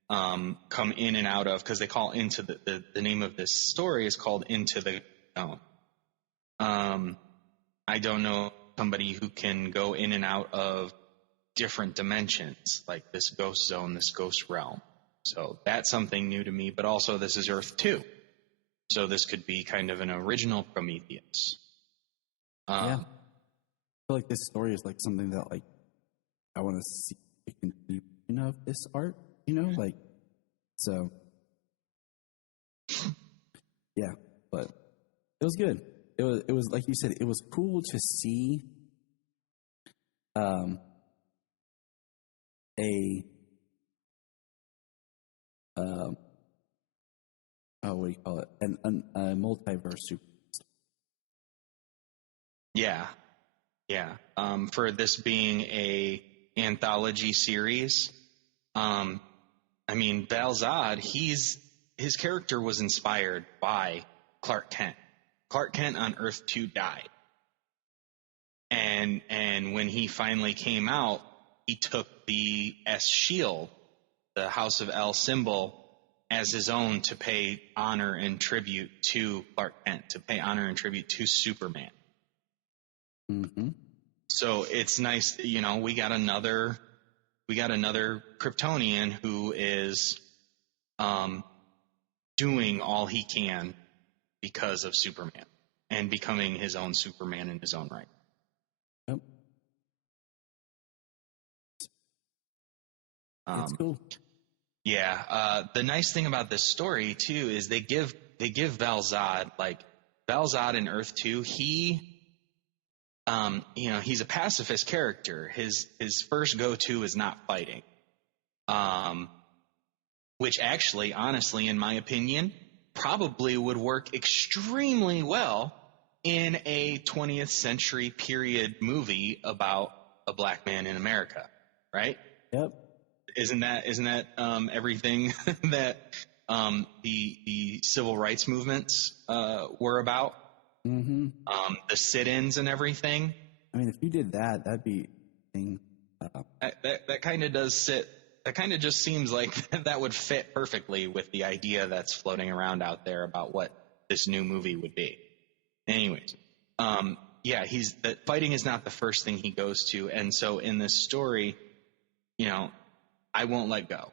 come in and out of, because they call Into the name of this story is called Into the Zone. I don't know somebody who can go in and out of different dimensions, like this ghost zone, this ghost realm. So that's something new to me, but also this is Earth 2. So this could be kind of an original Prometheus. Yeah. I feel like this story is like something that like I want to see a continuation of this art, like, so yeah, but it was good. It was like you said, it was cool to see what do you call it? A multiverse super. Yeah. For this being a anthology series, I mean, Val-Zod, his character was inspired by Clark Kent. Clark Kent on Earth 2 died. And when he finally came out, he took the S-Shield, the House of El symbol, as his own to pay honor and tribute to Clark Kent, to pay honor and tribute to Superman. Mm-hmm. So it's nice, we got another Kryptonian who is doing all he can because of Superman and becoming his own Superman in his own right. Yep. That's cool. Yeah. The nice thing about this story too is they give Val-Zod, like Val-Zod in Earth 2, he's a pacifist character. His first go-to is not fighting. Which actually, honestly, in my opinion, probably would work extremely well in a 20th century period movie about a black man in America, right? Yep. Isn't that everything that the civil rights movements were about? Mm-hmm. The sit-ins and everything. I mean, if you did that, that'd be that kind of does sit. That kind of just seems like that would fit perfectly with the idea that's floating around out there about what this new movie would be. Anyways, that fighting is not the first thing he goes to, and so in this story, I won't let go.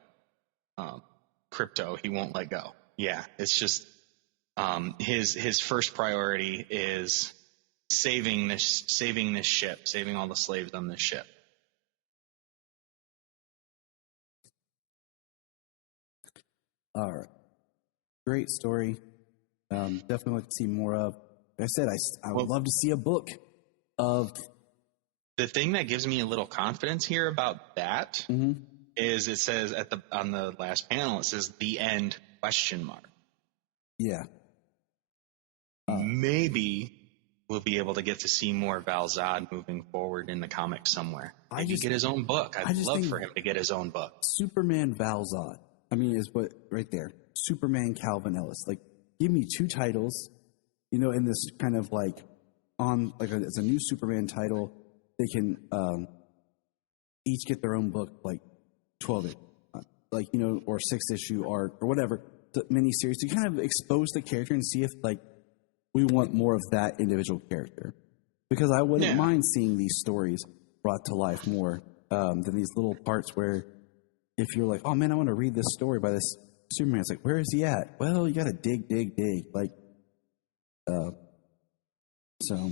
Crypto, he won't let go. Yeah, it's just his first priority is saving this ship, saving all the slaves on this ship. All right. Great story. Definitely like to see more of. like I said, I would love to see a book of. The thing that gives me a little confidence here about that is it says on the last panel, it says the end ? Yeah. Maybe we'll be able to get to see more Val-Zod moving forward in the comics somewhere. Maybe get his own book. I'd love for him to get his own book. Superman Val-Zod. I mean, is what right there. Superman Calvin Ellis. Like, give me 2 titles, in this kind of like it's a new Superman title. They can each get their own book, like 12 or 6-issue arc or whatever, the miniseries to kind of expose the character and see if like we want more of that individual character. Because I wouldn't mind seeing these stories brought to life more than these little parts where if you're like, oh man, I want to read this story by this Superman. It's like, where is he at? Well, you got to dig. Like, so.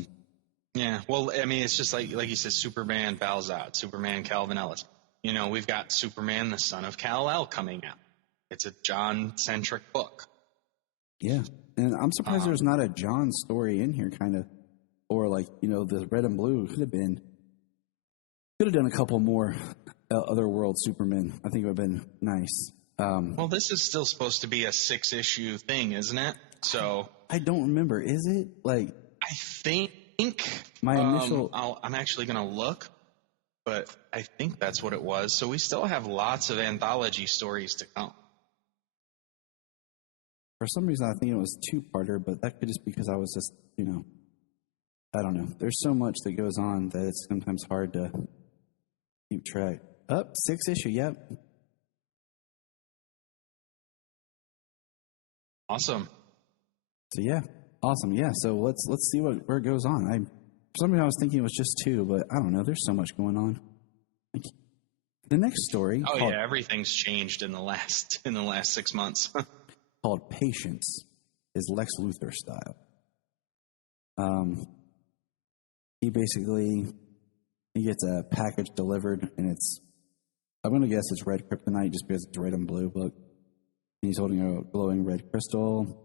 Yeah, well, I mean, it's just like you said, Superman Val-Zod, Superman Calvin Ellis. We've got Superman, the son of Kal-El, coming out. It's a John-centric book. Yeah, and I'm surprised there's not a John story in here, kind of, or like, the Red and Blue could have done a couple more Otherworld Superman. I think it would have been nice. Well, this is still supposed to be a 6-issue thing, isn't it? So I don't remember. Is it like? I think my initial. I'm actually going to look, but I think that's what it was. So we still have lots of anthology stories to come. For some reason, I think it was 2-parter, but that could just because I was just, I don't know. There's so much that goes on that it's sometimes hard to keep track. 6-issue, yep. Awesome. So yeah, awesome. Yeah, so let's see where it goes on. For some reason, I was thinking it was just 2, but I don't know. There's so much going on. The next story. Oh yeah, everything's changed in the last 6 months. Called Patience is Lex Luthor style. He gets a package delivered, and I'm going to guess it's red kryptonite just because it's red and blue book. And he's holding a glowing red crystal.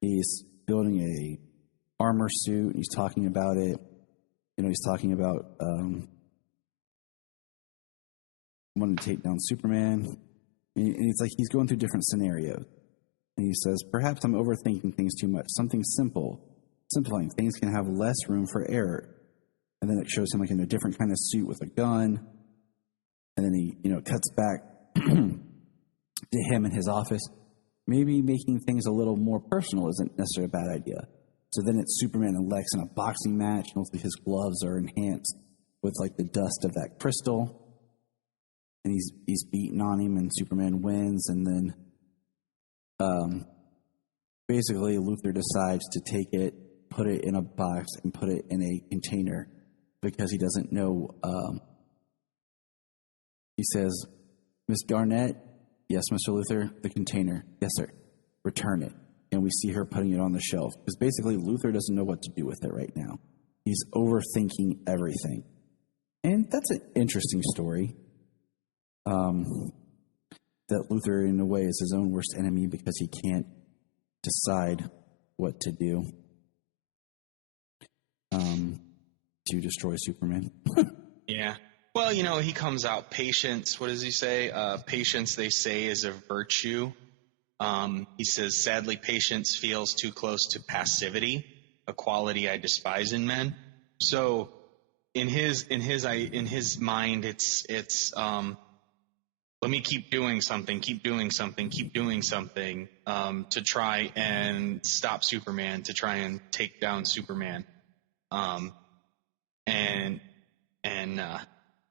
He's building a armor suit, and he's talking about it. He's talking about wanting to take down Superman. And it's like he's going through different scenarios. And he says, perhaps I'm overthinking things too much. Something simplifying things can have less room for error. And then it shows him like in a different kind of suit with a gun. And then he, cuts back to him in his office. Maybe making things a little more personal isn't necessarily a bad idea. So then it's Superman and Lex in a boxing match. Mostly his gloves are enhanced with like the dust of that crystal. And he's beating on him, and Superman wins. And then basically Luthor decides to take it, put it in a box, and put it in a container because he doesn't know. He says, Miss Garnett, yes, Mr. Luthor, the container. Yes, sir. Return it. And we see her putting it on the shelf because basically Luthor doesn't know what to do with it right now. He's overthinking everything. And that's an interesting story. That Luthor, in a way, is his own worst enemy because he can't decide what to do to destroy Superman. Yeah. Well, he comes out, patience. What does he say? Patience, they say, is a virtue. He says, sadly, patience feels too close to passivity, a quality I despise in men. So in his mind, it's let me keep doing something to try and stop Superman, to try and take down Superman. And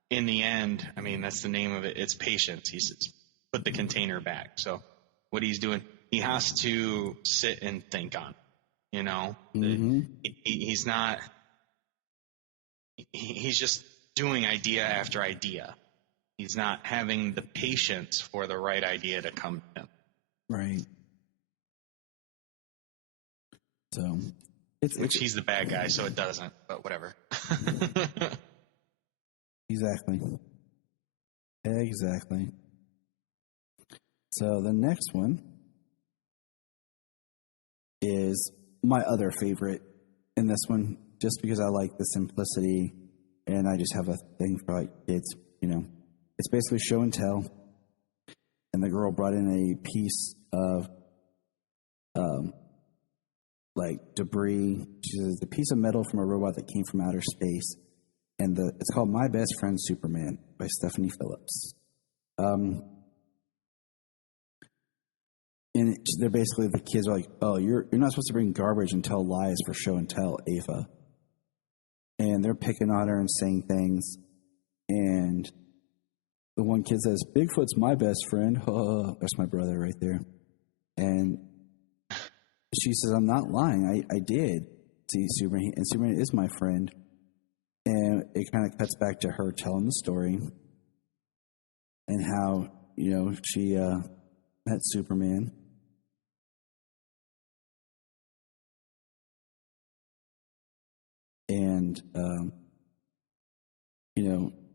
in the end, I mean, that's the name of it. It's patience. He says, put the container back. So what he's doing, he has to sit and think on, Mm-hmm. He's not, he's just doing idea after idea. He's not having the patience for the right idea to come to him. Right. So, which he's the bad guy, so it doesn't, but whatever. Exactly. So the next one is my other favorite in this one just because I like the simplicity, and I just have a thing for like kids. It's basically show and tell. And the girl brought in a piece of like debris. She says, the piece of metal from a robot that came from outer space. And it's called My Best Friend Superman by Stephanie Phillips. And they're basically, the kids are like, oh, you're not supposed to bring garbage and tell lies for show and tell, Ava. And they're picking on her and saying things. And the one kid says, Bigfoot's my best friend. Oh, that's my brother right there. And she says, I'm not lying. I did see Superman, and Superman is my friend. And it kind of cuts back to her telling the story and how, she met Superman. And,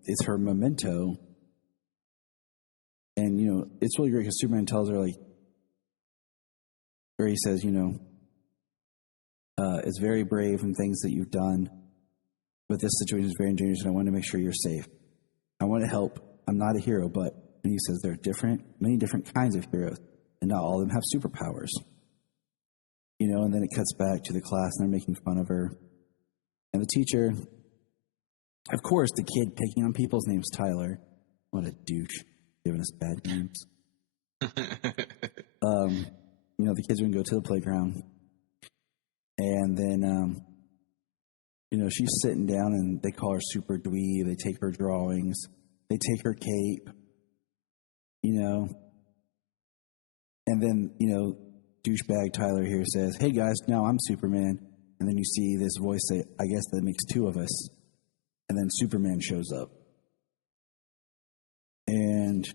it's her memento. And, it's really great because Superman tells her, like, where he says, it's very brave and things that you've done, but this situation is very dangerous and I want to make sure you're safe. I want to help. I'm not a hero, but and he says there are many different kinds of heroes, and not all of them have superpowers. And then it cuts back to the class and they're making fun of her. And the teacher, of course, the kid picking on people's names, Tyler. What a douche, giving us bad names. The kids are going to go to the playground. And then, she's sitting down and they call her Super Dweeb. They take her drawings. They take her cape. And then, douchebag Tyler here says, hey guys, now I'm Superman. And then you see this voice say, I guess that makes two of us. And then Superman shows up. And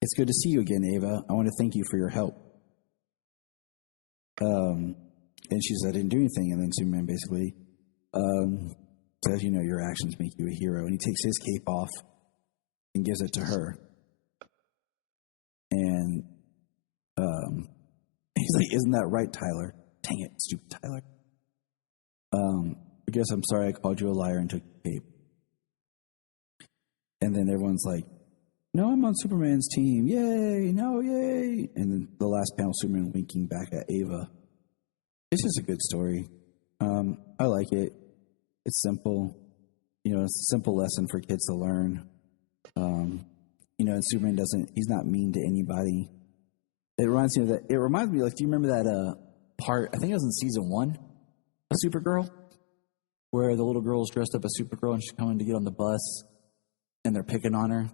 it's good to see you again, Ava. I want to thank you for your help. And she says, I didn't do anything. And then Superman basically says, your actions make you a hero. And he takes his cape off and gives it to her. And he's like, isn't that right, Tyler? Dang it, stupid Tyler. I guess I'm sorry I called you a liar and took your cape. And then everyone's like, no, I'm on Superman's team. Yay, no, yay. And then the last panel, Superman winking back at Ava. It's just a good story. I like it. It's simple. It's a simple lesson for kids to learn. And Superman he's not mean to anybody. It reminds me, like, do you remember that part, I think it was in season 1 of Supergirl, where the little girl's dressed up as Supergirl and she's coming to get on the bus and they're picking on her.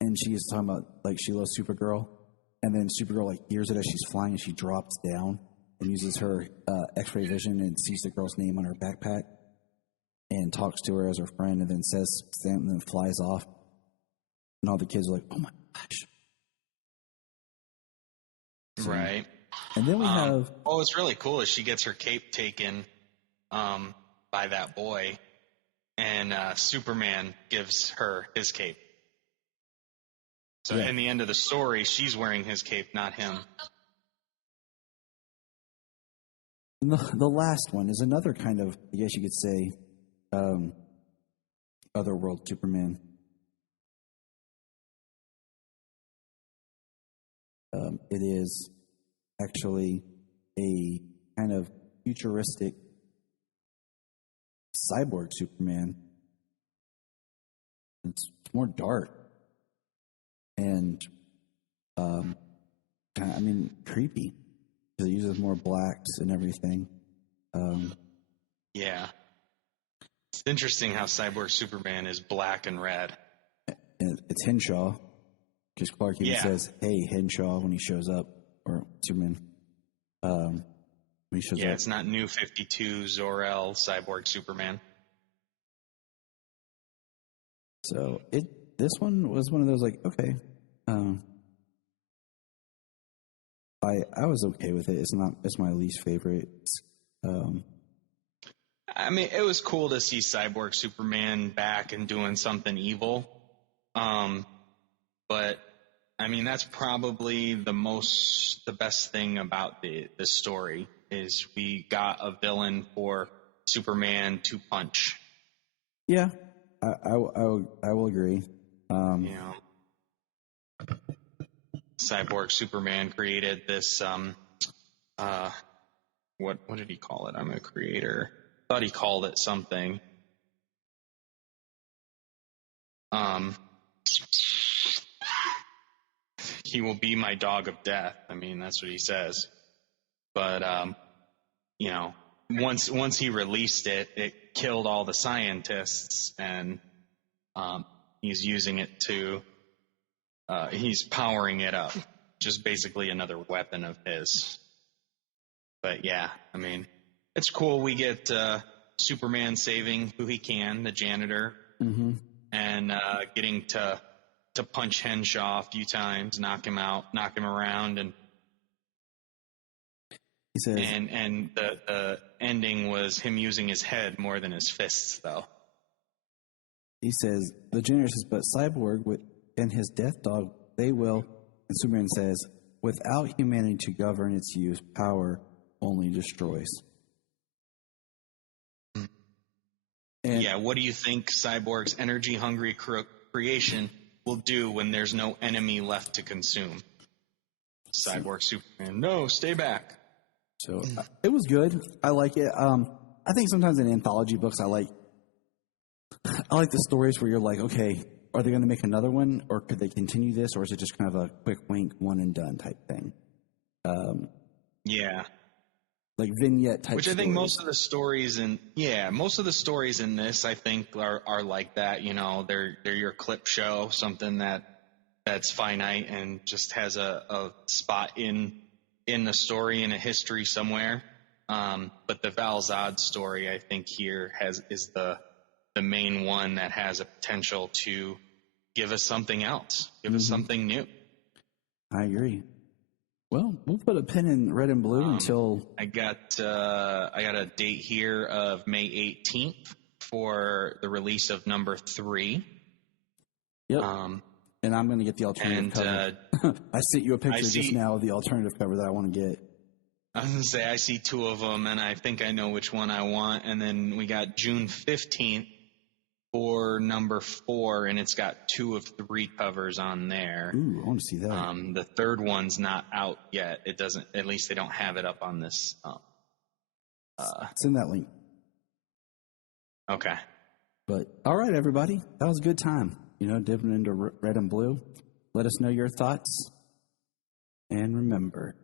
And she is talking about, like, she loves Supergirl. And then Supergirl, like, hears it as she's flying and she drops down and uses her X-ray vision and sees the girl's name on her backpack and talks to her as her friend and then says something and then flies off. And all the kids are like, oh my gosh. Right. And then we have... what's really cool is she gets her cape taken by that boy, and Superman gives her his cape. So in the end of the story, she's wearing his cape, not him. The last one is another kind of, I guess you could say, otherworld Superman. It is actually a kind of futuristic cyborg Superman. It's more dark and, creepy. It uses more blacks and everything. Yeah. It's interesting how cyborg Superman is black and red. And it's Henshaw. Because Clark even says, hey, Henshaw, when he shows up. Or Superman. When he shows up. Yeah, it's not New 52 Zor-El cyborg Superman. So this one was one of those, like, okay. I was okay with it. It's my least favorite. It was cool to see cyborg Superman back and doing something evil. But that's probably the best thing about the story is we got a villain for Superman to punch. Yeah, I will agree. You know, Cyborg Superman created this. What did he call it? I'm a creator. Thought he called it something. He will be my dog of death. I mean, that's what he says. But you know, once he released it, it killed all the scientists, and he's using it to. He's powering it up. Just basically another weapon of his. But yeah, I mean, it's cool. We get Superman saving who he can, the janitor, and getting to punch Henshaw a few times, knock him out, knock him around, and he says, and the ending was him using his head more than his fists, though. He says, the janitor says, but Cyborg and his death dog, they will. And Superman says, without humanity to govern its use, power only destroys. And yeah, what do you think Cyborg's energy-hungry creation will do when there's no enemy left to consume? Cyborg Superman, no, stay back. So it was good. I like it. I think sometimes in anthology books, I like the stories where you're like, okay, are they going to make another one, or could they continue this, or is it just kind of a quick wink, one and done type thing? Yeah. Like vignette type. Which I think most of the stories in this, I think are like that. You know, they're your clip show, something that's finite and just has a spot in the story, in a history somewhere. But the Val Zod story, I think here is the main one that has a potential to give us something else, give us something new. I agree. Well, we'll put a pin in red and blue until I got a date here of May 18th for the release of number 3. Yep. And I'm going to get the alternative cover. I sent you a picture just now of the alternative cover that I want to get. I was going to say, I see 2 of them, and I think I know which one I want. And then we got June 15th for number 4, and it's got 2 of 3 covers on there. Ooh, I want to see that. The third one's not out yet. It doesn't. At least they don't have it up on this. Send that link. Okay. But all right, everybody, that was a good time. You know, dipping into red and blue. Let us know your thoughts, and remember,